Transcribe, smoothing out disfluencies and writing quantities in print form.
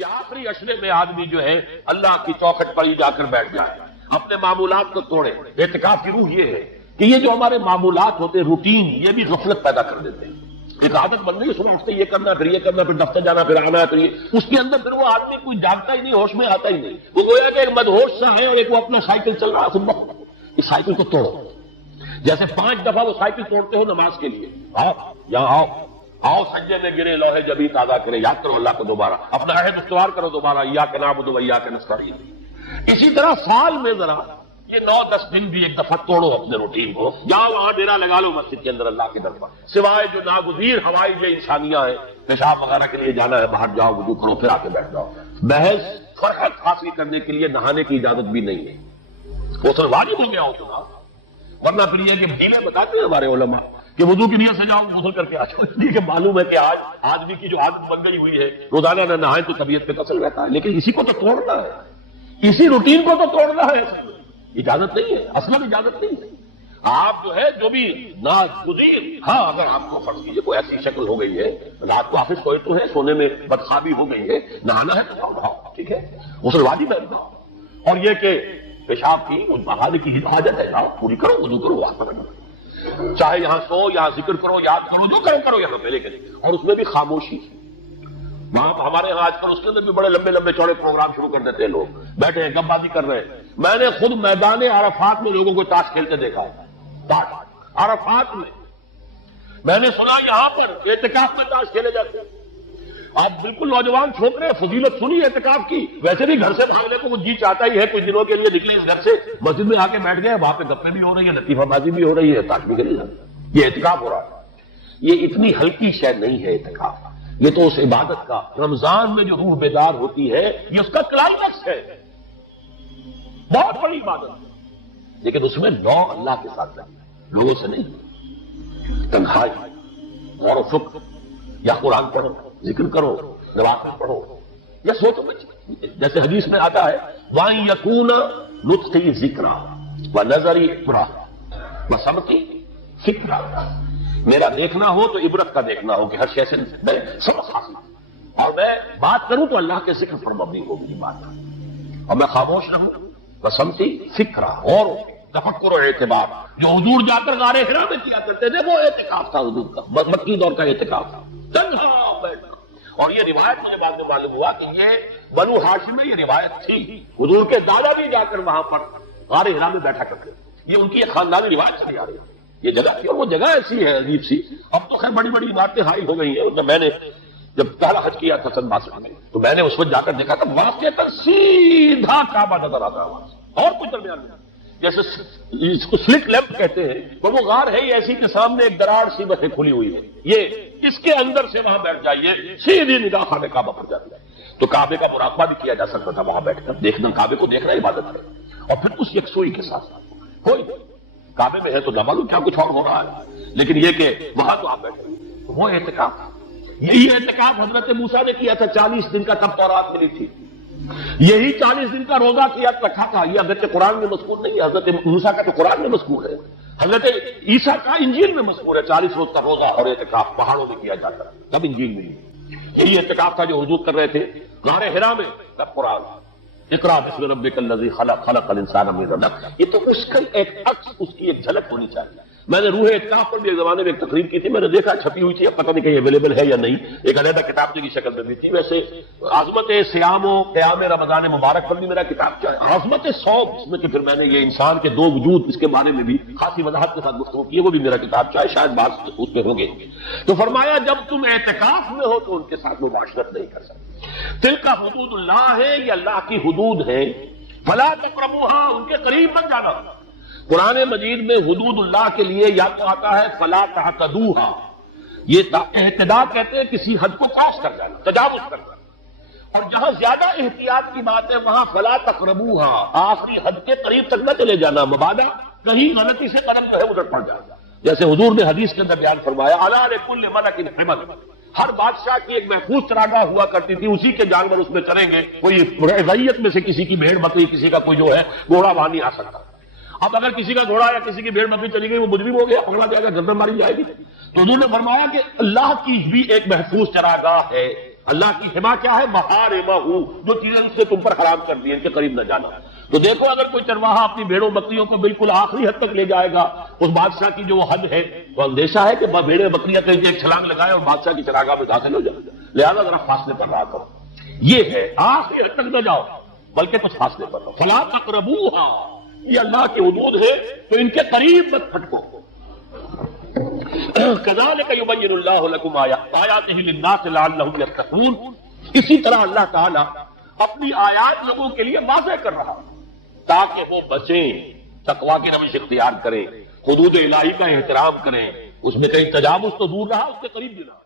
یہ آخری اشرے میں آدمی جو ہے اللہ کی چوکھٹ پر ہی جا کر بیٹھ جائے، اپنے معمولات کو توڑے۔ اعتکاف کی روح یہ ہے کہ یہ جو ہمارے معمولات ہوتے روٹین، یہ بھی غفلت پیدا کر دیتے ہیں۔ ایک عادت بن گئی صبح اٹھتے یہ کرنا، پھر یہ کرنا، پھر دفتر جانا، پھر آنا، پھر یہ، اس کے اندر پھر وہ آدمی کوئی جاگتا ہی نہیں، ہوش میں آتا ہی نہیں۔ وہ گویا کہ ایک مدہوش سا ہے اور ایک وہ اپنا سائیکل چل رہا ہے۔ اس سائیکل کو توڑو، جیسے 5 دفعہ وہ سائیکل توڑتے ہو نماز کے لیے۔ آؤ یہاں آؤ، آؤ سجدے میں گرے، لوہے جبی تازہ کرے، یاد کرو اللہ کو دوبارہ، اپنا عہد استوار کرو دوبارہ، ایاک نعبد و ایاک نستعین۔ اسی طرح سال میں ذرا یہ 9-10 دن بھی ایک دفعہ توڑو اپنے روٹین کو، جاؤ وہاں ڈیرا لگا لو مسجد کے اندر اللہ کی دربار، سوائے جو ناگزیر ہوائی جو انسانیاں ہیں، پیشاب وغیرہ کے لیے جانا ہے باہر، جاؤ وضو کرو پھر آ کے بیٹھ جاؤ۔ محض فرحت حاصل کرنے کے لیے نہانے کی اجازت بھی نہیں ہے، وہ تو واجب ہو گیا ہو تو، ورنہ پھر یہ کہ بھیلے بتاتے ہیں ہمارے علماء کہ وضو کی نیت سے جاؤ غسل کر کے آ جاؤ، اس لیے کہ معلوم ہے کہ آج آدمی کی جو عادت بن گئی ہوئی ہے روزانہ نہ نہائے تو طبیعت پہ اثر رہتا ہے، لیکن اسی کو تو توڑنا ہے، اسی روٹین کو تو توڑنا ہے، اجازت نہیں ہے، اصل اجازت نہیں ہے۔ آپ جو ہے جو بھی ناگزیر، ہاں اگر آپ کو فرض کیجیے کوئی ایسی شکل ہو گئی ہے، رات کو آفس سوئے تو ہے، سونے میں بدخوابی ہو گئی ہے، نہانا ہے تو نہاؤ، ٹھیک ہے، غسل واجب ہے، اور یہ کہ پیشاب کی بہانے کی حاجت ہے، جاؤ پوری کرو، وضو کرو، وہاں پر چاہے یہاں سو، یہاں ذکر کرو، یاد کرو، جو کرو کرو یہاں پہ، لیکن اور اس میں بھی خاموشی۔ وہاں ہمارے یہاں آج کل اس کے اندر بھی بڑے لمبے لمبے چوڑے پروگرام شروع کر دیتے ہیں، لوگ بیٹھے ہیں گپ بازی کر رہے ہیں۔ میں نے خود میدان عرفات میں لوگوں کو تاش کھیلتے دیکھا ہے، تاش عرفات میں نے سنا یہاں پر اعتکاف میں تاش کھیلے جاتے ہیں۔ آپ بالکل نوجوان چھوکرے، فضیلت سنی اعتکاف کی، ویسے بھی گھر سے بھاگنے کو وہ جی چاہتا ہی ہے، کچھ دنوں کے لیے نکلے اس گھر سے، مسجد میں آ کے بیٹھ گئے، وہاں پہ گپیں بھی ہو رہی ہیں، لطیفہ بازی بھی ہو رہی ہے، تاش بھی کری جاتی ہے، یہ اعتکاف ہو رہا ہے۔ یہ اتنی ہلکی شے نہیں ہے اعتکاف، یہ تو اس عبادت کا، رمضان میں جو روح بیدار ہوتی ہے یہ اس کا کلائمیکس ہے، بہت بڑی عبادت ہے، لیکن اس میں نو اللہ کے ساتھ رہنا ہے، لوگوں سے نہیں، تنہائی، غور و فکر، یا قرآن پڑھو، ذکر کرو، نوافل پڑھو، یا سوچو بچے، جیسے حدیث میں آتا ہے وَأَن يَكُونَ نُطْقِي ذِكْرًا وَنَظَرِي عِبْرَةً وَسَمْعِي فِكْرًا، میرا دیکھنا ہو تو عبرت کا دیکھنا ہو کہ ہر شے سے میں سبق حاصل، اور میں بات کروں تو اللہ کے ذکر پر مبنی ہو میری بات، اور میں خاموش رہوں، وَسَمْعِي فِكْرًا، اور تفکر و اعتبار جو حضور جا کر غار حرا میں کیا کرتے تھے، وہ اعتکاف تھا حضور کا، مکی دور کا اعتکاف تھا، تنہا بیٹھنا۔ اور یہ روایت مجھے بعد میں معلوم ہوا کہ یہ بنو ہاشم میں یہ روایت تھی، حضور کے دادا بھی جا کر وہاں پر غار حرا میں بیٹھا کرتے، یہ ان کی ایک خاندانی روایت چلی آ رہی ہے، یہ جگہ تھی، اور وہ جگہ ایسی ہے عجیب سی، اب تو خیر بڑی بڑی عمارتیں ہائی ہو گئی ہیں۔ میں نے جب پہلا حج کیا تھا 62 میں، تو میں نے اس وقت جا کر دیکھا تھا واقعتاً سیدھا کعبہ نظر آتا ہے وہاں سے، اور کچھ درمیان میں جیسے اس کو سلٹ لیمپ کہتے ہیں، اور وہ غار ہے ہی ایسی کہ سامنے ایک دراڑ سی بس کھلی ہوئی ہے، یہ اس کے اندر سے وہاں بیٹھ جائیے سیدھی نگاہ خانہ کعبہ پر جاتی ہے، تو کعبے کا مراقبہ بھی کیا جا سکتا تھا وہاں بیٹھ کر، دیکھنا کعبے کو دیکھنا عبادت ہے، اور پھر اس یکسوئی کے ساتھ کوئی کعبے میں ہے تو نہ معلوم کیا کچھ اور ہو رہا ہے، لیکن یہ کہ وہاں تو آپ بیٹھے، وہ اعتکاف، یہی اعتکاف حضرت موسیٰ نے کیا تھا 40 دن کا، تب تورات ملی تھی، یہی 40 دن کا روزہ کیا رکھا تھا، یہ حضرت قرآن میں مذکور نہیں ہے، حضرت موسیٰ کا تو قرآن میں مذکور ہے، حضرت عیسیٰ کا انجیل میں مذکور ہے، 40 روز کا روزہ اور اعتکاف پہاڑوں میں کیا جاتا ہے، تب انجیل ملی، یہی اعتکاف تھا جو حضور کر رہے تھے غار حرا میں، تب قرآن، اقرأ بسم ربک الذی خلق، خلق الانسان من علق، یہ تو اس کا ایک عکس، اس کی ایک جھلک ہونی چاہیے۔ میں نے روح اعتکاف پر بھی ایک زمانے میں ایک تقریر کی تھی، میں نے دیکھا چھپی ہوئی تھی، اب پتہ نہیں کہ اویلیبل ہے یا نہیں، ایک علیحدہ کتاب کی شکل میں بھی تھی۔ ویسے عظمت صیام و قیام رمضان مبارک پر بھی میرا کتاب کیا ہے، عظمت صوم، جس میں کہ پھر میں نے یہ انسان کے دو وجود، اس کے بارے میں بھی خاصی وضاحت کے ساتھ گفتگو کی ہے، وہ بھی میرا کتاب کیا ہے، شاید بات اس پہ ہوں گے۔ تو فرمایا جب تم اعتکاف میں ہو تو ان کے ساتھ مباشرت نہیں کر سکتے، تلک حدود اللہ ہے، یہ اللہ کی حدود ہے، فلا تقربوها، ان کے قریب مت جانا۔ قرآن مجید میں حدود اللہ کے لیے یا تو آتا ہے فلا تعتدوها، یہ اعتداء کہتے ہیں کسی حد کو کراس کر جانا، تجاوز کر جانا، اور جہاں زیادہ احتیاط کی بات ہے وہاں فلا تقربوها، آخری حد کے قریب تک نہ چلے جانا، مبادا کہیں غلطی سے قدم جو ہے ادھر پڑ جانا، جیسے حضور نے حدیث کے اندر بیان فرمایا الا لکل ملک حمل، ہر بادشاہ کی ایک محفوظ چراگاہ ہوا کرتی تھی، اسی کے جانور اس میں چریں گے، کوئی رعیت میں سے کسی کی بھیڑ بکری، کسی کا کوئی جو ہے گھوڑا وہاں نہیں آ سکتا۔ اب اگر کسی کا گھوڑا یا کسی کی بھیڑ بکری چلی گئی، وہ مجرم ہو گیا، پکڑا جائے گا، گردن ماری جائے گی۔ تو انہوں نے فرمایا کہ اللہ کی بھی ایک محفوظ چراگاہ ہے، اللہ کی حما کیا ہے؟ محارمہ، جو چیزیں اس نے تم پر حرام کر دی ان کے قریب نہ جانا. تو دیکھو اگر کوئی چرواہا اپنی بھیڑوں بکریوں کو بالکل آخری حد تک لے جائے گا اس بادشاہ کی جو وہ حد ہے، تو اندیشہ ہے کہ بھیڑیں بکریاں کہیں ایک چھلانگ لگائے اور بادشاہ کی چراگاہ میں داخل ہو جائے. لہذا ذرا فاصلے پر رہا کرو. یہ ہے آخری حد تک نہ جاؤ بلکہ کچھ فاصلے پر رہو. فلا تقربوہا، یہ اللہ کے حدود ہے تو ان کے قریب مت پھٹکو. کذالک یبین اللہ لکم آیاتہ للناس لعلہم یتقون. اسی طرح اللہ تعالیٰ اپنی آیات لوگوں کے لیے واضح کر رہا تاکہ وہ بچیں، تقویٰ کی روش اختیار کریں، حدود الہی کا احترام کریں. اس میں کہیں تجاوز تو دور رہا، اس کے قریب بھی رہا.